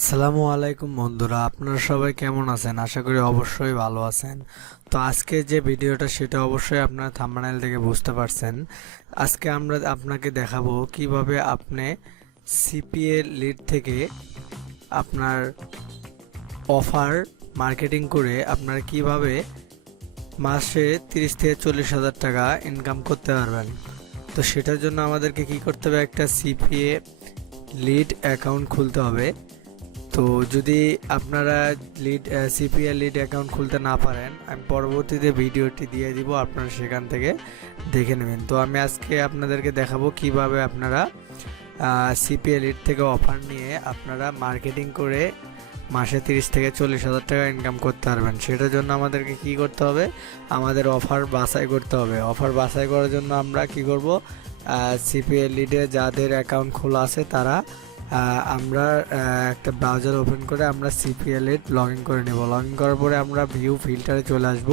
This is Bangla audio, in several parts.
আসসালামু আলাইকুম বন্ধুরা, আপনারা সবাই কেমন আছেন? আশা করি অবশ্যই ভালো আছেন। তো আজকে যে ভিডিওটা সেটা অবশ্যই আপনারা থাম্বনেল থেকে বুঝতে পারছেন। আজকে আমরা আপনাকে দেখাবো কিভাবে আপনি সিপিএ লিড থেকে আপনার অফার মার্কেটিং করে আপনারা কিভাবে মাসে 30 থেকে 40 হাজার টাকা ইনকাম করতে পারবেন। তো সেটার জন্য আমাদেরকে কি করতে হবে, একটা সিপিএ লিড অ্যাকাউন্ট খুলতে হবে। তো যদি আপনারা সিপিএ লিড অ্যাকাউন্ট খুলতে না পারেন, আমি পরবর্তীতে ভিডিওটি দিয়ে দিব, আপনারা সেখান থেকে দেখে নেবেন। তো আমি আজকে আপনাদেরকে দেখাবো কিভাবে আপনারা সিপিএ লিড থেকে অফার নিয়ে আপনারা মার্কেটিং করে মাসে 30 থেকে 40 হাজার টাকা ইনকাম করতে পারবেন। সেটার জন্য আমাদেরকে কি করতে হবে, আমাদের অফার বাছাই করতে হবে। অফার বাছাই করার জন্য আমরা কি করব, সিপিএ লিডে যাদের অ্যাকাউন্ট খোলা আছে তারা আমরা একটা ব্রাউজার ওপেন করে আমরা CPAlead লগ ইন করে নেব। লগ ইন করার পরে আমরা ভিউ ফিল্টারে চলে আসব।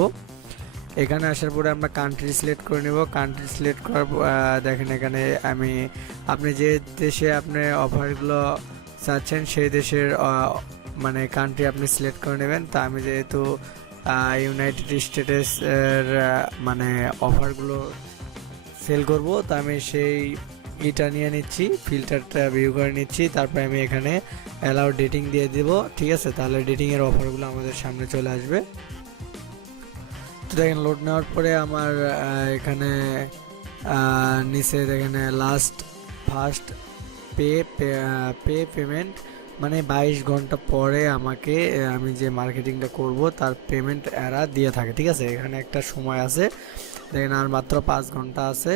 এখানে আসার পরে আমরা কান্ট্রি সিলেক্ট করে নেব। কান্ট্রি সিলেক্ট করার দেখেন এখানে আপনি যে দেশে আপনি অফারগুলো চাচ্ছেন সেই দেশের মানে কান্ট্রি আপনি সিলেক্ট করে নেবেন। তা আমি যেহেতু ইউনাইটেড স্টেটসের মানে অফারগুলো সেল করব, তা আমি সেই এটা নিয়ে নিচ্ছি, ফিল্টারটা ভিউ করে নিচ্ছি। তারপরে আমি এখানে অ্যালাউ ডেটিং দিয়ে দেব। ঠিক আছে, তাহলে ডেটিংয়ের অফারগুলো আমাদের সামনে চলে আসবে। তো দেখেন লোড নেওয়ার পরে আমার এখানে নিচে দেখেন ফার্স্ট পেমেন্ট, মানে 22 ঘন্টা পরে আমাকে আমি যে মার্কেটিংটা করব তার পেমেন্ট এরা দিয়ে থাকে। ঠিক আছে, এখানে একটা সময় আছে, দেখেন আর মাত্র 5 ঘন্টা আছে।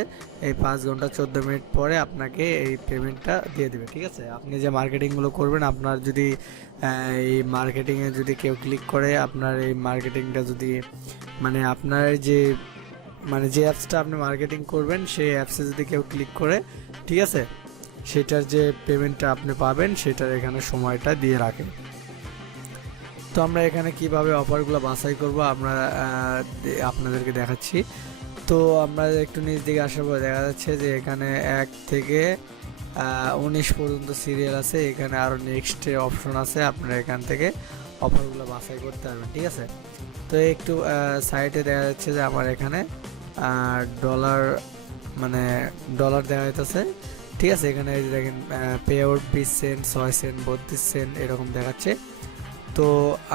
এই 5 ঘন্টা 14 মিনিট পরে আপনাকে এই পেমেন্টটা দিয়ে দেবে। ঠিক আছে, আপনি যে মার্কেটিংগুলো করবেন, আপনার যদি এই মার্কেটিংয়ে যদি কেউ ক্লিক করে, আপনার এই মার্কেটিংটা যদি মানে আপনার যে যে অ্যাপসটা আপনি মার্কেটিং করবেন সেই অ্যাপসে যদি কেউ ক্লিক করে, ঠিক আছে, সেটার যে পেমেন্টটা আপনি পাবেন সেটার এখানে সময়টা দিয়ে রাখেন। তো আমরা এখানে কিভাবে অফারগুলো বাছাই করব আমরা আপনাদেরকে দেখাচ্ছি। তো আমরা একটু নিচ দিকে আসার পর দেখা যাচ্ছে যে এখানে 1 থেকে 19 পর্যন্ত সিরিয়াল আছে। এখানে আরও নেক্সট অপশন আছে, আপনারা এখান থেকে অফারগুলো বাছাই করতে পারবেন। ঠিক আছে, তো একটু সাইটে দেখা যাচ্ছে যে আমার এখানে ডলার ডলার দেওয়া হইতেছে। ঠিক আছে, এখানে দেখেন পেআউট 20 সেন্ট, 6 সেন্ট, 32 সেন্ট এরকম দেখাচ্ছে। তো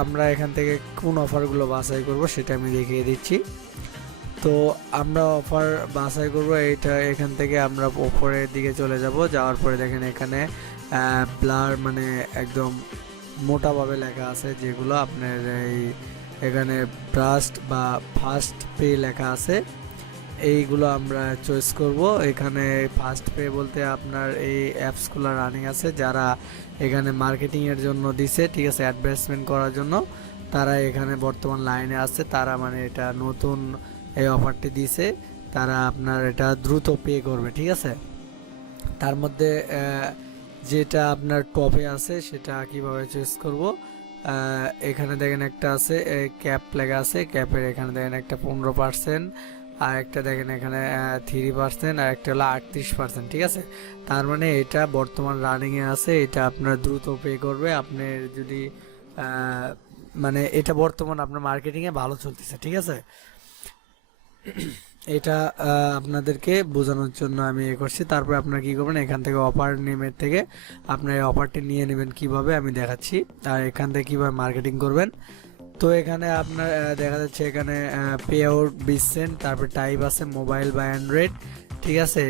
আমরা এখান থেকে কোন অফারগুলো বাছাই করব সেটা আমি দেখিয়ে দিচ্ছি। তো আমরা অফার বাছাই করব এইটা, এখান থেকে আমরা উপরের দিকে চলে যাব। যাওয়ার পরে দেখেন এখানে ব্লার মানে একদম মোটাভাবে লেখা আছে, যেগুলো আপনার এখানে ব্রাস্ট বা ফার্স্ট পে লেখা আছে, এইগুলো আমরা চয়েস করব। এখানে ফার্স্ট পে বলতে আপনার এই অ্যাপসগুলো রানিং আছে, যারা এখানে মার্কেটিংয়ের জন্য দিছে, ঠিক আছে, অ্যাডভার্টাইজমেন্ট করার জন্য, তারা এখানে বর্তমান লাইনে আছে। তারা মানে এটা নতুন এই অফারটি দিছে, তারা আপনার এটা দ্রুত পে করবে। ঠিক আছে, তার মধ্যে যেটা আপনার টপে আছে সেটা কিভাবে চয়েস করব, এখানে দেখেন একটা আছে ক্যাপ লেখা আছে, ক্যাপের এখানে দেখেন একটা 15%, আর একটা দেখেন এখানে 3%, আর একটা হলো 38%। ঠিক আছে, তার মানে এটা বর্তমান রানিংয়ে আছে, এটা আপনার দ্রুত পে করবে। আপনি যদি মানে এটা বর্তমান আপনার মার্কেটিংয়ে ভালো চলতেছে। ঠিক আছে, এটা আপনাদেরকে বোঝানোর জন্য আমি করছি। তারপরে আপনারা কি করবেন, এখান থেকে অফার নেমের থেকে আপনার এই অফারটি নিয়ে নেবেন কিভাবে আমি দেখাচ্ছি, আর এখান থেকে কিভাবে মার্কেটিং করবেন। তো এখানে আপনার দেখা যাচ্ছে এখানে পেআউট 20 সেন্ট, তারপরে টাইপ আছে মোবাইল বা অ্যান্ড্রয়েড। ঠিক আছে,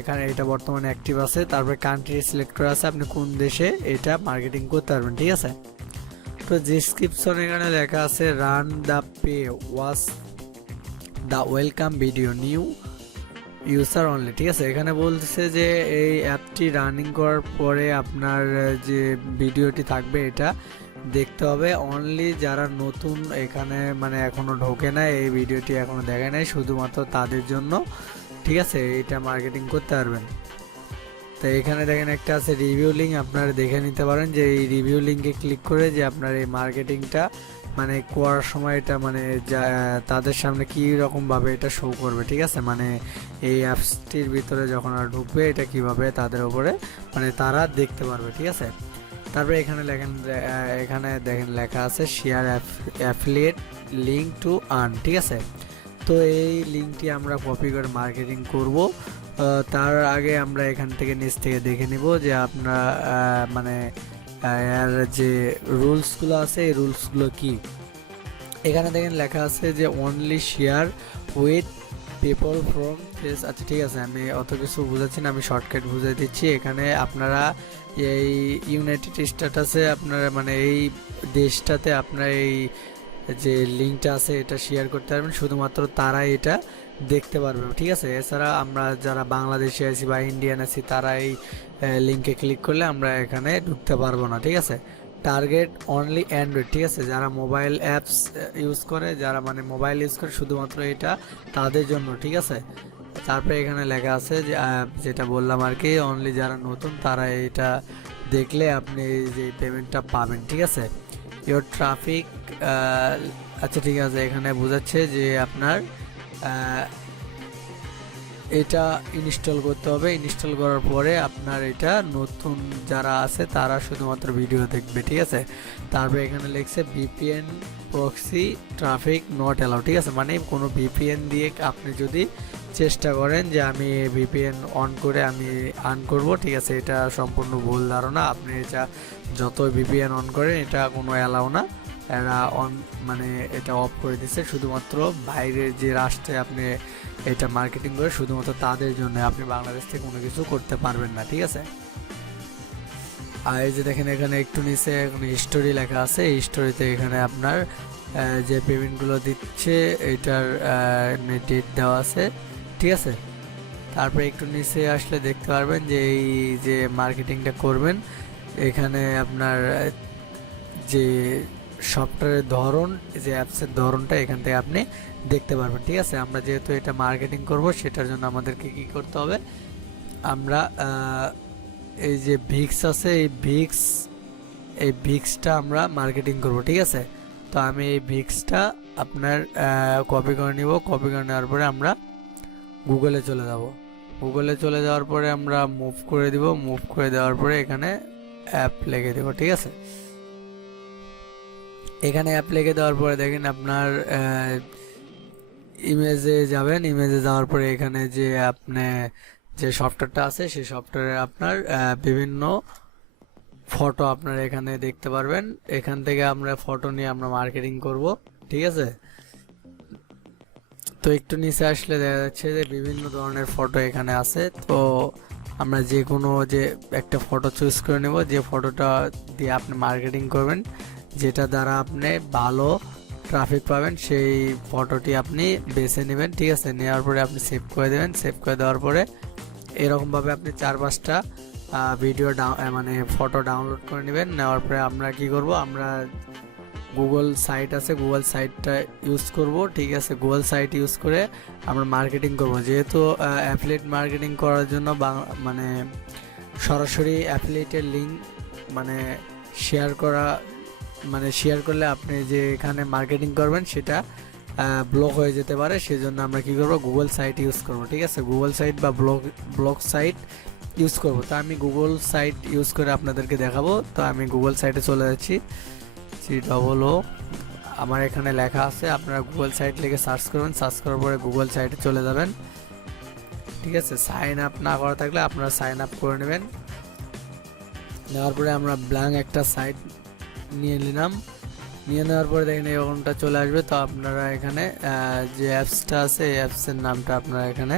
এখানে এটা বর্তমানে অ্যাক্টিভ আছে। তারপরে কান্ট্রি সিলেক্ট করা আছে, আপনি কোন দেশে এটা মার্কেটিং করতে পারবেন। ঠিক আছে, তো ডেসক্রিপশন এখানে লেখা আছে run the pay watch the welcome video new user only. ঠিক আছে, এখানে বলতেছে যে এই অ্যাপটি রানিং করার পরে আপনার যে ভিডিওটি থাকবে এটা দেখতে হবে অনলি যারা নতুন এখানে মানে এখনো ঢোকে না, এই ভিডিওটি এখনো দেখে নাই, শুধুমাত্র তাদের জন্য। ঠিক আছে, এটা মার্কেটিং করতে পারবেন। তো এখানে দেখেন একটা আছে রিভিউ লিঙ্ক, আপনারা দেখে নিতে পারেন যে এই রিভিউ লিঙ্কে ক্লিক করে যে আপনার এই মার্কেটিংটা মানে করার সময় এটা মানে তাদের সামনে কী রকমভাবে এটা শো করবে। ঠিক আছে, মানে এই অ্যাপসটির ভিতরে যখন আর ঢুকবে এটা কিভাবে তাদের উপরে মানে তারা দেখতে পারবে। ঠিক আছে, তারপরে এখানে লেখেন এখানে দেখেন লেখা আছে share affiliate link to earn, ঠিক আছে। তো এই লিঙ্কটি আমরা কপি করে মার্কেটিং করব। তার আগে আমরা এখান থেকে নিচ থেকে দেখে নিব যে আপনার মানে এর যে রুলসগুলো আছে এই রুলসগুলো কি। এখানে দেখেন লেখা আছে যে only share with people from this. আচ্ছা ঠিক আছে, আমি অত কিছু বুঝাচ্ছি না, আমি শর্টকাট বুঝিয়ে দিচ্ছি। এখানে আপনারা এই ইউনাইটেড স্টেটাসে আপনারা মানে এই দেশটাতে আপনার এই যে লিঙ্কটা আছে এটা শেয়ার করতে পারবেন, শুধুমাত্র তারাই এটা দেখতে পারবে, ঠিক আছে। এছাড়া আমরা যারা বাংলাদেশে আছি বা ইন্ডিয়ান আছি তারা এই লিঙ্কে ক্লিক করলে আমরা এখানে ঢুকতে পারবো না, ঠিক আছে। টার্গেট অনলি অ্যান্ড্রয়েড, ঠিক আছে, যারা মোবাইল অ্যাপস ইউজ করে, যারা মানে মোবাইল ইউজ করে শুধুমাত্র এটা তাদের জন্য, ঠিক আছে। তারপরে এখানে লেখা আছে যে যেটা বললাম আর কি, অনলি যারা নতুন তারা এটা দেখলে আপনি এই যে পেমেন্টটা পাবেন, ঠিক আছে। ইওর ট্রাফিক, আচ্ছা ঠিক আছে, এখানে বোঝাচ্ছে যে আপনার এটা ইনস্টল করতে হবে। ইনস্টল করার পরে আপনার এটা নতুন যারা আছে তারা শুধুমাত্র ভিডিও দেখবে, ঠিক আছে। তারপরে এখানে লিখছে VPN proxy traffic not allow, ঠিক আছে, মানে কোনো ভিপিএন দিয়ে আপনি যদি চেষ্টা করেন যে আমি ভিপিএন অন করে আমি আর্ন করব, ঠিক আছে, এটা সম্পূর্ণ ভুল ধারণা। আপনি এটা যত ভিপিএন অন করেন এটা কোনো অ্যালাউ না, এরা অন মানে এটা অফ করে দিচ্ছে শুধুমাত্র বাইরের যে রাষ্ট্রে আপনি এটা মার্কেটিং করে শুধুমাত্র তাদের জন্য, আপনি বাংলাদেশ থেকে কোনো কিছু করতে পারবেন না, ঠিক আছে। আর এই যে দেখেন এখানে একটু নিচে হিস্টোরি লেখা আছে, এই হিস্টোরিতে এখানে আপনার যে পেমেন্টগুলো দিচ্ছে এটার ডেট দেওয়া আছে, ঠিক আছে। তারপরে একটু নিচে আসলে দেখতে পারবেন যে এই যে মার্কেটিংটা করবেন এখানে আপনার যে সফটওয়্যারের ধরন, যে অ্যাপসের ধরনটা এখান থেকে আপনি দেখতে পারবেন, ঠিক আছে। আমরা যেহেতু এটা মার্কেটিং করব সেটার জন্য আমাদেরকে কি করতে হবে, আমরা এই যে ভিক্স আছে এই ভিক্সটা আমরা মার্কেটিং করব, ঠিক আছে। তো আমি এই ভিক্সটা আপনার কপি করে নিব। কপি করে নেওয়ার পরে আমরা গুগলে চলে যাব। গুগলে চলে যাওয়ার পরে আমরা মুভ করে দিব। মুভ করে দেওয়ার পরে এখানে অ্যাপ লিখে দেব, ঠিক আছে। এখানে অ্যাপ লিখে দেওয়ার পরে দেখেন আপনার ইমেজে যাবেন। ইমেজে যাওয়ার পরে এখানে যে আপনি যে সফটওয়্যারটা আছে সেই সফটওয়্যারে আপনার বিভিন্ন ফটো আপনারা এখানে দেখতে পারবেন। এখান থেকে আমরা ফটো নিয়ে আমরা মার্কেটিং করব, ঠিক আছে। তো একটু নিচে আসলে দেখা যাচ্ছে যে বিভিন্ন ধরনের ফটো এখানে আছে। তো আমরা যে কোনো যে একটা ফটো চুজ করে নেব, যে ফটোটা দিয়ে আপনি মার্কেটিং করবেন, যেটা দ্বারা আপনি ভালো ট্রাফিক পাবেন সেই ফটোটি আপনি বেছে নেবেন, ঠিক আছে। নেওয়ার পরে আপনি সেভ করে দেবেন। সেভ করে দেওয়ার পরে এরকমভাবে আপনি 4-5টা ভিডিও মানে ফটো ডাউনলোড করে নেবেন। নেওয়ার পরে আমরা কি করব, আমরা গুগল সাইট আছে, গুগল সাইটটা ইউজ করব, ঠিক আছে। গুগল সাইট ইউজ করে আমরা মার্কেটিং করব। যেহেতু অ্যাফিলিয়েট মার্কেটিং করার জন্য মানে সরাসরি অ্যাফিলিয়েটের লিঙ্ক মানে শেয়ার করা, মানে শেয়ার করলে আপনি যে এখানে মার্কেটিং করবেন সেটা ব্লক হয়ে যেতে পারে। সেজন্য আমরা কি করব, গুগল সাইট ইউজ করব, ঠিক আছে। গুগল সাইট বা ব্লক সাইট ইউজ করব। তো আমি গুগল সাইট ইউজ করে আপনাদেরকে দেখাবো। তো আমি গুগল সাইটে চলে যাচ্ছি, COO আমার এখানে লেখা আছে, আপনারা গুগল সাইট লিখে সার্চ করবেন। সার্চ করার পরে গুগল সাইটে চলে যাবেন, ঠিক আছে। সাইন আপ না করা থাকলে আপনারা সাইন আপ করে নেবেন। নেওয়ার পরে আমরা ব্ল্যাঙ্ক একটা সাইট নিয়ে নিলাম। নিয়ে নেওয়ার পরে দেখেন এরকমটা চলে আসবে। তো আপনারা এখানে যে অ্যাপসটা আছে এই অ্যাপসের নামটা আপনারা এখানে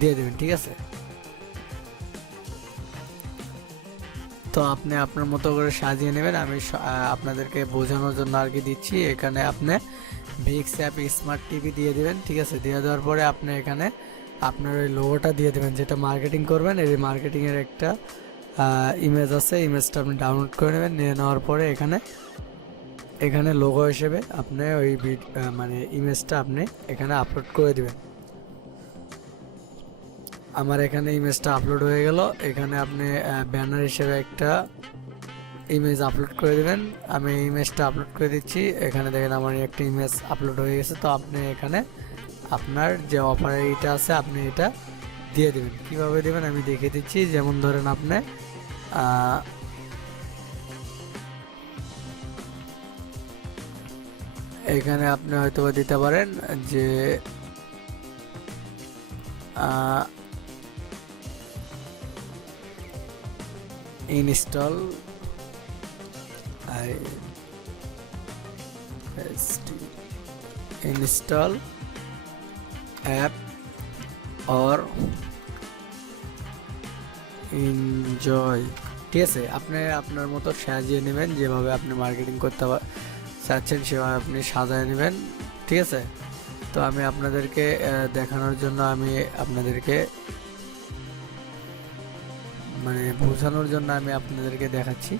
দিয়ে দেবেন, ঠিক আছে। তো আপনি আপনার মতো করে সাজিয়ে নেবেন। আমি আপনাদেরকে বোঝানোর জন্য আর কি দিচ্ছি। এখানে আপনি ভিক্স অ্যাপ স্মার্ট টিভি দিয়ে দেবেন, ঠিক আছে। দিয়ে দেওয়ার পরে আপনি এখানে আপনার ওই লোগোটা দিয়ে দেবেন যেটা মার্কেটিং করবেন। এই মার্কেটিংয়ের একটা ইমেজ আছে, ইমেজটা আপনি ডাউনলোড করে নেবেন। নিয়ে নেওয়ার পরে এখানে লোগো হিসেবে আপনি ওই মানে ইমেজটা আপনি এখানে আপলোড করে দেবেন। আমার এখানে ইমেজটা আপলোড হয়ে গেল। এখানে আপনি ব্যানার হিসেবে একটা ইমেজ আপলোড করে দেবেন। আমি ইমেজটা আপলোড করে দিচ্ছি। এখানে দেখেন আমার একটা ইমেজ আপলোড হয়ে গেছে। তো আপনি এখানে আপনার যে অফার এইটা আছে আপনি এটা দিয়ে দেবেন। কিভাবে দেবেন আমি দেখিয়ে দিচ্ছি। যেমন ধরেন আপনি এখানে আপনি হয়তো দিতে পারেন যে install install app or enjoy, ঠিক আছে। আপনি আপনার মতো সাজিয়ে নেবেন, যেভাবে আপনি মার্কেটিং করতে চাচ্ছেন সেভাবে আপনি সাজিয়ে নেবেন, ঠিক আছে। তো আমি আপনাদেরকে দেখানোর জন্য আমি আপনাদেরকে মানে বোঝানোর জন্য আমি আপনাদেরকে দেখাচ্ছি।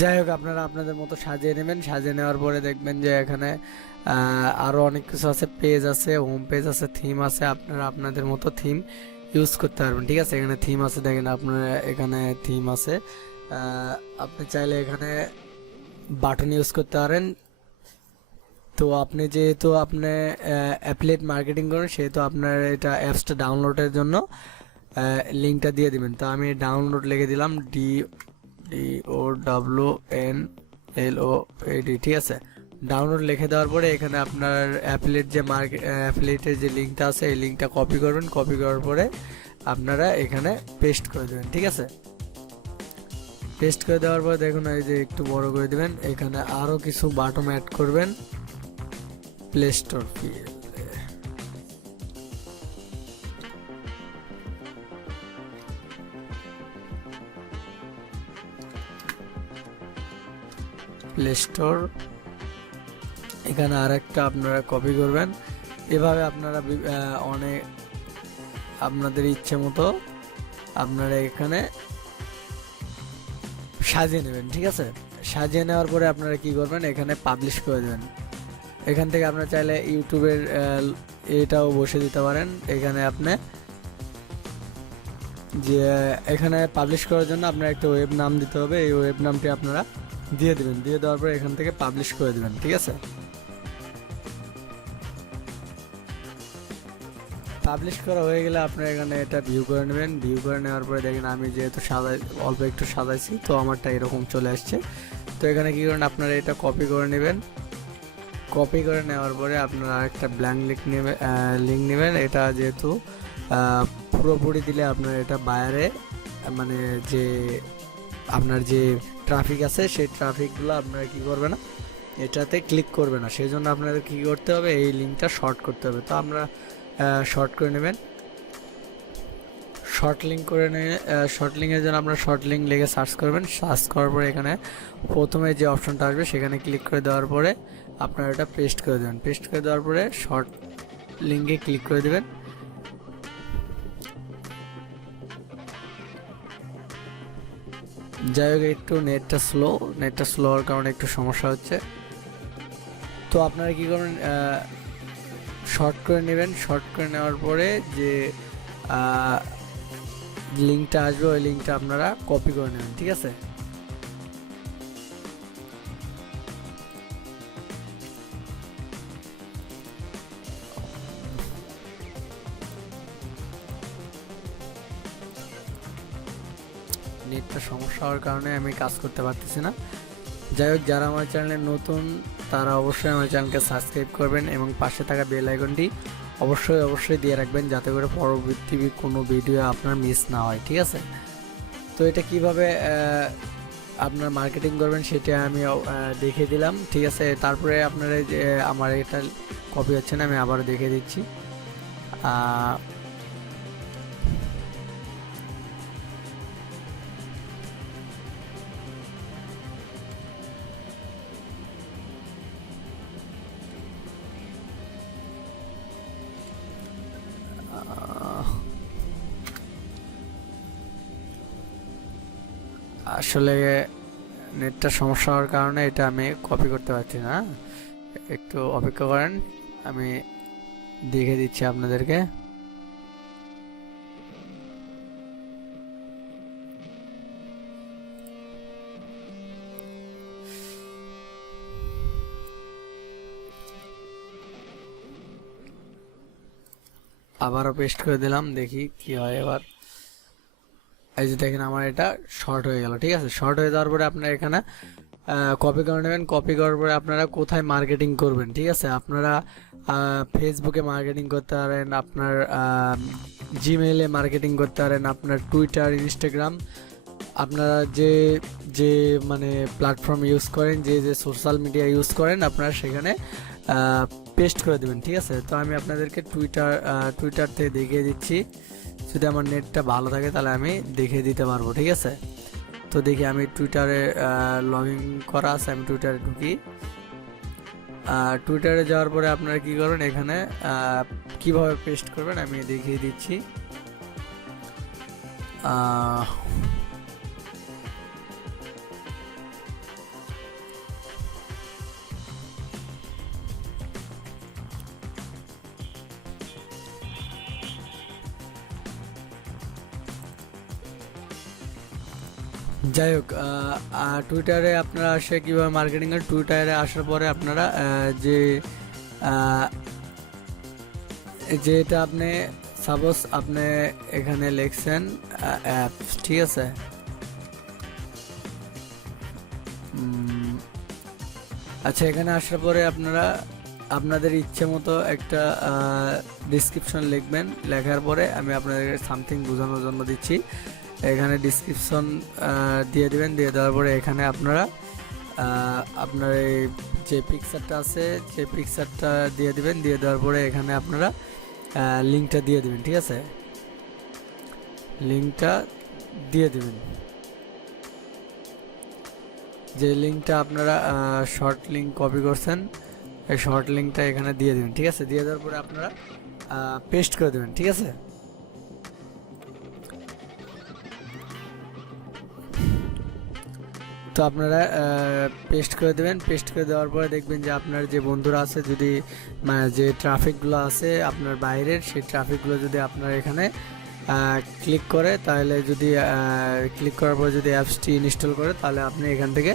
যাই হোক, আপনারা আপনাদের মতো সাজিয়ে নেবেন। সাজিয়ে নেওয়ার পরে দেখবেন যে এখানে আরও অনেক কিছু আছে, পেজ আছে, হোম পেজ আছে, থিম আছে। আপনারা আপনাদের মতো থিম ইউজ করতে পারবেন, ঠিক আছে। এখানে থিম আছে, দেখেন আপনারা এখানে থিম আছে। আপনি চাইলে এখানে বাটন ইউজ করতে পারেন। তো আপনি যেহেতু আপনি অ্যাফিলিয়েট মার্কেটিং করেন, সেহেতু আপনার এটা অ্যাপসটা ডাউনলোডের জন্য লিঙ্কটা দিয়ে দিবেন। তো আমি ডাউনলোড লিখে দিলাম, DOWNLOAD, ঠিক আছে। ডাউনলোড লিখে দেওয়ার পরে এখানে আপনার অ্যাফিলিয়েটের যে লিঙ্কটা আছে এই লিঙ্কটা কপি করবেন। কপি করার পরে আপনারা এখানে পেস্ট করে দেবেন, ঠিক আছে। পেস্ট করে দেওয়ার পরে দেখুন এই যে একটু বড় করে দিবেন। এখানে আরও কিছু বাটন অ্যাড করবেন, প্লে স্টোর প্লে স্টোর, এখানে আরেকটা আপনারা কপি করবেন। এভাবে আপনারা অনেক আপনাদের ইচ্ছে মতো আপনারা এখানে সাজিয়ে নেবেন, ঠিক আছে। সাজিয়ে নেওয়ার পরে আপনারা কি করবেন, এখানে পাবলিশ করে দেবেন। এখান থেকে আপনারা চাইলে ইউটিউবের এটাও বসে দিতে পারেন। এখানে আপনি যে এখানে পাবলিশ করার জন্য আপনার একটা ওয়েব নাম দিতে হবে। এই ওয়েব নামটি আপনারা দিয়ে দিবেন। দিয়ে দেওয়ার পরে এখান থেকে পাবলিশ করে দিবেন, ঠিক আছে। পাবলিশ করা হয়ে গেলে আপনারা এখানে এটা ভিউ করে নেবেন। ভিউ করে নেওয়ার পরে দেখেন আমি যেহেতু অল্প একটু সাজাইছি, তো আমারটা এরকম চলে আসছে। তো এখানে কি করেন, আপনারা এটা কপি করে নেবেন। কপি করে নেওয়ার পরে আপনারা একটা ব্ল্যাঙ্ক লিঙ্ক নেবেন। এটা যেহেতু পুরোপুরি দিলে আপনার এটা বাইরে মানে যে আপনার যে ট্রাফিক আছে সেই ট্রাফিকগুলো আপনারা কি করবে না, এটাতে ক্লিক করবে না। সেই জন্য আপনাদের কী করতে হবে, এই লিঙ্কটা শর্ট করতে হবে। তো আমরা শর্ট করে নেবেন। শর্ট লিঙ্ক করে নিয়ে শর্ট লিঙ্কের জন্য আপনারা শর্ট লিঙ্ক লিখে সার্চ করবেন। সার্চ করার পরে এখানে প্রথমে যে অপশনটা আসবে সেখানে ক্লিক করে দেওয়ার পরে আপনারা এটা পেস্ট করে দেবেন। পেস্ট করে দেওয়ার পরে শর্ট লিঙ্কে ক্লিক করে দেবেন। যাই হোক, একটু নেটটা স্লো হওয়ার কারণে একটু সমস্যা হচ্ছে। তো আপনারা কি করবেন, শর্ট করে নেবেন। শর্ট করে নেওয়ার পরে যে লিঙ্কটা আসবে ওই লিঙ্কটা আপনারা কপি করে নেবেন, ঠিক আছে। নেটটা সমস্যা হওয়ার কারণে আমি কাজ করতে পারতেছি না। যাই হোক, যারা আমার চ্যানেলে নতুন তারা অবশ্যই আমার চ্যানেলকে সাবস্ক্রাইব করবেন এবং পাশে থাকা বেল আইকনটি অবশ্যই দিয়ে রাখবেন, যাতে করে পরবর্তী কোনো ভিডিও আপনার মিস না হয়, ঠিক আছে। তো এটা কিভাবে আপনার মার্কেটিং করবেন সেটা আমি দেখিয়ে দিলাম, ঠিক আছে। তারপরে আপনারা যে আমার এটা কপি হচ্ছে না, আমি আবার দেখিয়ে দিচ্ছি। আসলে নেটটা সমস্যা হওয়ার কারণে এটা আমি কপি করতে পারছি না। একটু অপেক্ষা করেন, আমি দেখে দিচ্ছি আপনাদেরকে। আবারও পেস্ট করে দিলাম, দেখি কি হয় এবার। এই যে দেখেন আমার এটা শর্ট হয়ে গেল। ঠিক আছে, শর্ট হয়ে যাওয়ার পরে আপনারা এখানে কপি করে নেবেন। কপি করার পরে আপনারা কোথায় মার্কেটিং করবেন, ঠিক আছে, আপনারা ফেসবুকে মার্কেটিং করতে পারেন, আপনার জিমেইলে মার্কেটিং করতে পারেন, আপনার টুইটার, ইনস্টাগ্রাম, আপনারা যে যে মানে প্ল্যাটফর্ম ইউজ করেন, যে যে সোশ্যাল মিডিয়া ইউজ করেন, আপনারা সেখানে পেস্ট করে দেবেন। ঠিক আছে, তো আমি আপনাদেরকে টুইটার থেকে দেখিয়ে দিচ্ছি। যদি আমার নেটটা ভালো থাকে তাহলে আমি দেখিয়ে দিতে পারবো। ঠিক আছে, তো দেখি আমি টুইটারে লগ ইন করা আছে, আমি টুইটারে ঢুকি। টুইটারে যাওয়ার পরে আপনারা কি করবেন, এখানে কিভাবে পেস্ট করবেন আমি দেখিয়ে দিচ্ছি। যাই হোক, টুইটারে আপনারা আসে কীভাবে মার্কেটিং করেন, টুইটারে আসার পরে আপনারা যেটা আপনি সাপোজ আপনি এখানে লিখছেন অ্যাপস, ঠিক আছে, আচ্ছা, এখানে আসার পরে আপনারা আপনাদের ইচ্ছে মতো একটা ডিসক্রিপশন লিখবেন। লেখার পরে আমি আপনাদের সামথিং বোঝানোর জন্য দিচ্ছি। এখানে ডিসক্রিপশন দিয়ে দিবেন। দিয়ে দেওয়ার পরে এখানে আপনারা আপনার এই যে পিকচারটা আছে সেই পিকচারটা দিয়ে দিবেন। দিয়ে দেওয়ার পরে এখানে আপনারা লিঙ্কটা দিয়ে দিবেন। ঠিক আছে, লিঙ্কটা দিয়ে দিবেন। যে লিঙ্কটা আপনারা শর্ট লিঙ্ক কপি করছেন, এই শর্ট লিঙ্কটা এখানে দিয়ে দিবেন। ঠিক আছে, দিয়ে দেওয়ার পরে আপনারা পেস্ট করে দেবেন। ঠিক আছে, তো আপনারা পেস্ট করে দেবেন। পেস্ট করে দেওয়ার পরে দেখবেন যে আপনার যে বন্ধুরা আছে, যদি যে ট্রাফিকগুলো আছে আপনার বাইরের, সেই ট্রাফিকগুলো যদি আপনার এখানে ক্লিক করে, তাহলে যদি ক্লিক করার পরে যদি অ্যাপসটি ইনস্টল করে, তাহলে আপনি এখান থেকে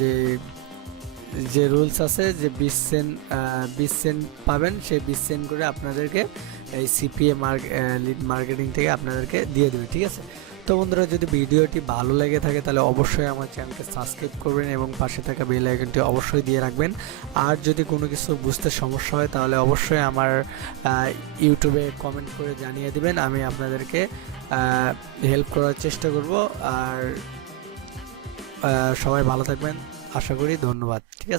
যে যে রুলস আছে, যে 20 সেন্ট পাবেন, সেই 20 সেন্ট করে আপনাদেরকে এই লিড মার্কেটিং থেকে আপনাদেরকে দিয়ে দেবে। ঠিক আছে, তো বন্ধুরা, যদি ভিডিওটি ভালো লেগে থাকে তাহলে অবশ্যই আমার চ্যানেলকে সাবস্ক্রাইব করবেন এবং পাশে থাকা বেল আইকনটি অবশ্যই দিয়ে রাখবেন। আর যদি কোনো কিছু বুঝতে সমস্যা হয় তাহলে অবশ্যই আমার ইউটিউবে কমেন্ট করে জানিয়ে দিবেন, আমি আপনাদেরকে হেল্প করার চেষ্টা করব। আর সবাই ভালো থাকবেন আশা করি। ধন্যবাদ। ঠিক আছে।